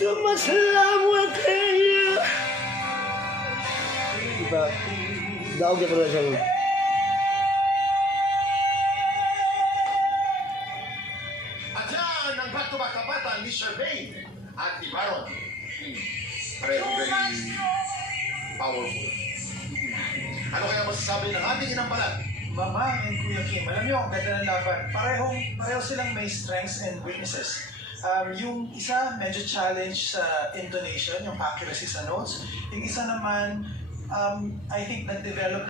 Sumasalamat kayo. Diba? Daog na pala siyang At yan ang back-to-back kapatan ni Charmaine at ni Baron. Pareho very powerful. Ano kaya masasabi ng ating inampalat? Mama and Kuya Kim, alam niyo, ang ganda ng laban. Pareho silang may strengths and weaknesses. Yung isa, medyo challenge sa intonation, yung accuracy sa notes. Yung isa naman, I think nag-develop